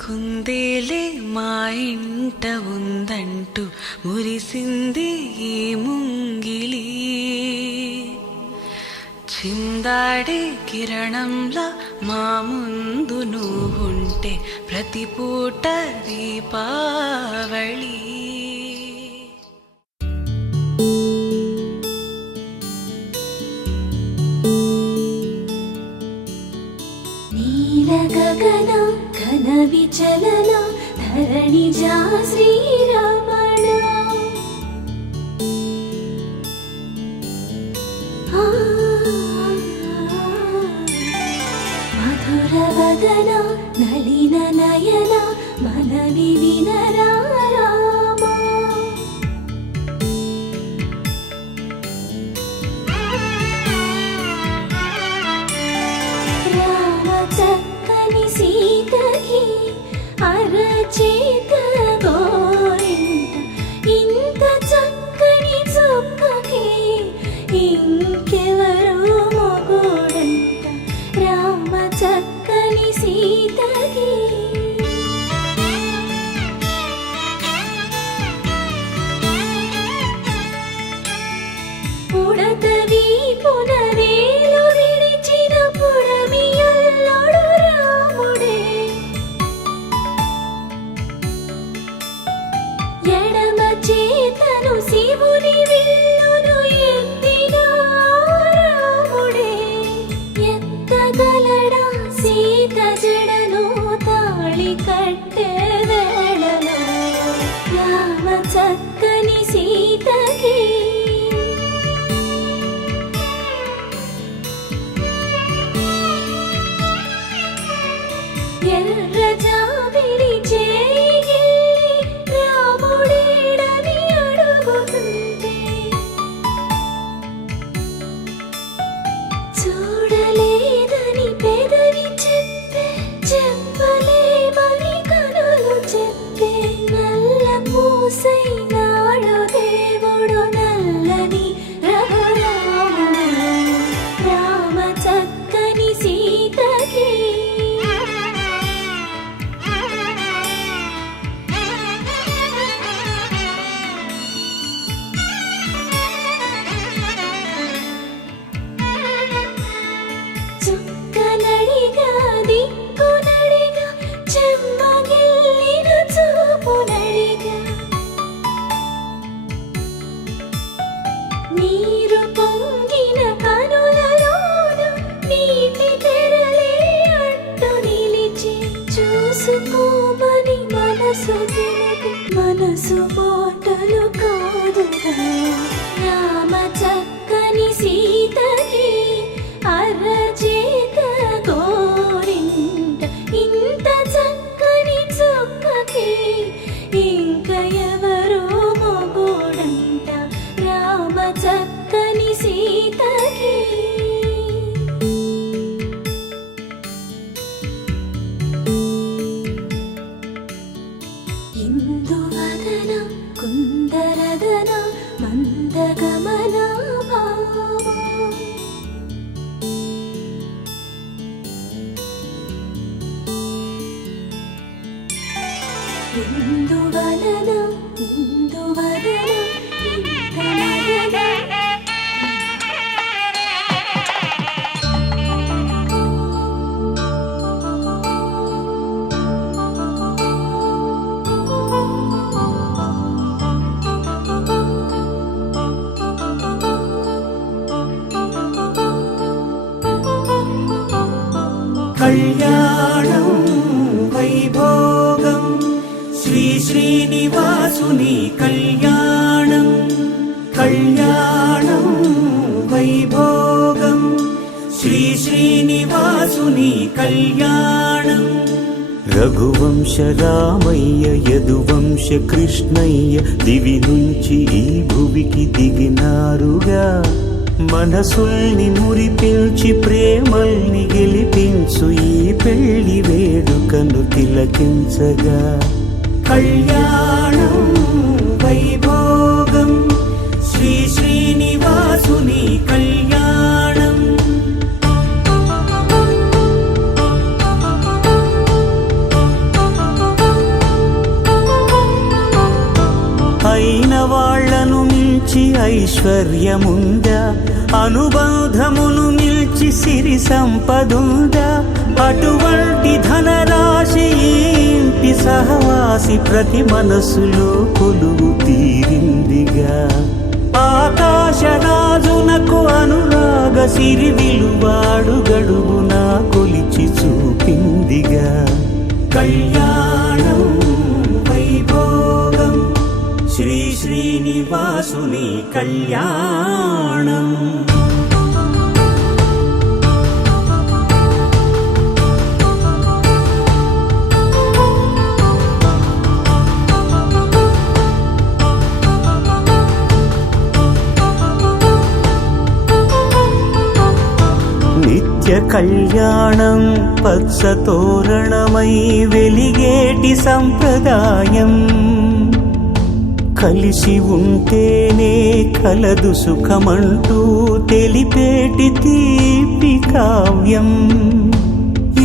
కుందేలే మా ఇంట ఉందంటూ మురిసింది ఈ ముంగిలి. చిందాడే కిరణంలా మా ముందు నువ్వుంటే ప్రతి పూట దీపావళి. నీల గగన ఘన విచలన ధరణిజా శ్రీరమణ. మధుర వదన నళిన నయన మనవి వినరా రామ. రామ చక్కని సీతకి అరచేత గోరింట, ఇంత చక్కని చుక్కకి ఇంకెవరు మొగుడంట. రామ చక్కని సీతకి ఉడతవి పునవేలు విడిచిన పుడమియల్లుడు రాముడే. ఎడమ చేతను శివుని విల్లును ఎత్తిన రాముడే. ఎత్తగలడా సీత జడను తాళి కట్టే వేళలో. రామ చక్కని సీతకి ఎర్ర జాబిలి చేయి రాముడేడని అడుగుతుంటే, చూడలేదని పెదవి చెప్పే, చెప్పలేమని కనులు చెప్పే. నల్ల పూసైనాడు దేవుడు నల్లని రఘురాముడు. రామ చక్కని సీతకి చుక్కనడిగా దిక్కునడిగా చెమ్మగిల్లిన చూపునడిగా. నీరు పొంగిన కనులలోన నీటి తెరలే అడ్డు నిలిచి, చూసుకోమని మనసు తెలుగు మనసు మాటలు కాదుగా. రామ చక్కని సీతకి అరచేత గోరింట, ఇంత చక్కని చుక్కకి ఇంక ఎవరు మొగుడంట. రామ చక్కని సీతకి ఇందువదన కుందరదన మందగమన భామ. ఇందువలన ఇందువదన ఇంతనయన. కళ్యాణం వైభోగం శ్రీ శ్రీనివాసుని కళ్యాణం. కళ్యాణం వైభోగం శ్రీ శ్రీనివాసుని కళ్యాణం. రఘువంశ రామయ్య యదువంశ కృష్ణయ్య దివి నుంచి ఈ భువికి దిగినారుగా. మనసుల్ని మురిపించి ప్రేమల్ని గెలిపించు ఈ పెళ్లి వేడుకను తిలకించగా. కళ్యాణం వైభోగం శ్రీ శ్రీనివాసుని కళ్యాణం. మిల్చి ఐశ్వర్యముందా, అనుబంధమును మిల్చి సిరి సంపదుందా, అటువంటి ధనరాశి ఇంటి సహవాసి ప్రతి మనసులో కొలువు తీరిందిగా. ఆకాశరాజునకు అనురాగ సిరి విలువాడు గడుగునా కొలిచి చూపిందిగా. కళ్యాణం వైభోగం శ్రీ శ్రీనివాసుని కళ్యాణం. నిత్య కళ్యాణం పచ్చ తోరణమై వెలిగేటి సంప్రదాయం. కలిసి ఉంటేనే కలదు సుఖమంటూ తెలిపేటి తీపి కావ్యం.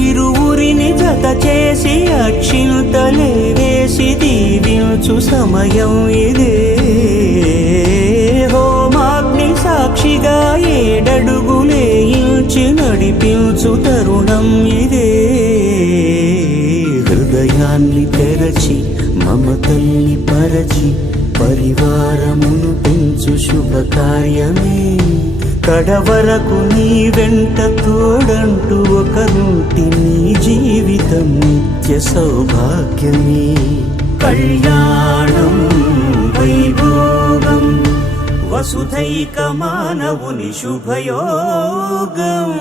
ఇరువురిని జత చేసి అక్షింతలే వేసి దీవించు సమయం ఇదే. హోమాగ్ని సాక్షిగా ఏడడుగులే ఇంచి నడిపించు తరుణం ఇదే. హృదయాన్ని తెరచి మమతల్ని పరచి పరివారమును పెంచు శుభకార్యమే. కడవరకు నీ వెంట తోడంటూ ఒకరుంటి నీ జీవితం నిత్య సౌభాగ్యమే. కళ్యాణం వైభోగం వసుధైక మానవుని శుభయోగం.